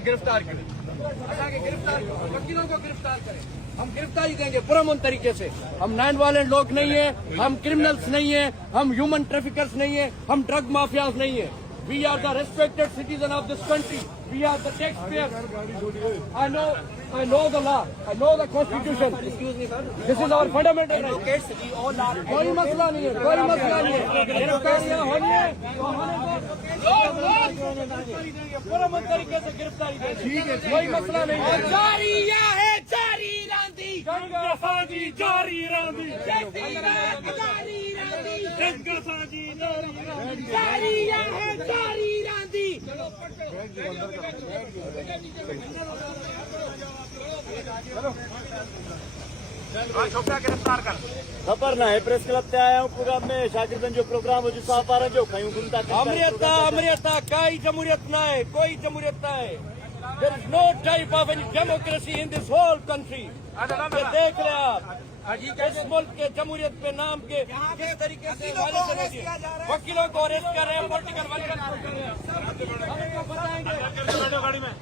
गिरफ्तार करें, वकीलों को गिरफ्तार करें। हम गिरफ्तारी देंगे पुरअमन तरीके से। हम नॉन वायलेंट लोग नहीं है, हम क्रिमिनल्स नहीं है, हम ह्यूमन ट्रैफिकर्स नहीं है, हम ड्रग माफियाज नहीं है। We are the respected citizen of this country. We are the taxpayers. I know the law. I know the constitution. Excuse me, sir. This is our fundamental right. कोई मसला नहीं है, कोई मसला नहीं है। गिरफ्तारियां होनी है, पुरअमन तरीके से गिरफ्तारी देंगे। कोई मसला नहीं है। जारी है, जारी रांदी, गंगा साजी जारी रांदी, जारी रांदी, गंगा साजी जारी रांदी, जारी है, जारी रांदी। गिरफ्तार कर खबर ना है प्रेस क्लब से आया हूँ प्रोग्राम में शाकिरगंज जो प्रोग्राम हो जो साफ आ रहा जो खयूं घूमता अमृता कोई जमहूरियत ना है, कोई जमहूरियत ना है। There is no type of any democracy in this whole country. ये देख रहे आप इस मुल्क के जमहूरियत पे नाम के किस तरीके से वकीलों को अरेस्ट कर रहे हैं, पॉलिटिकल गाड़ी में।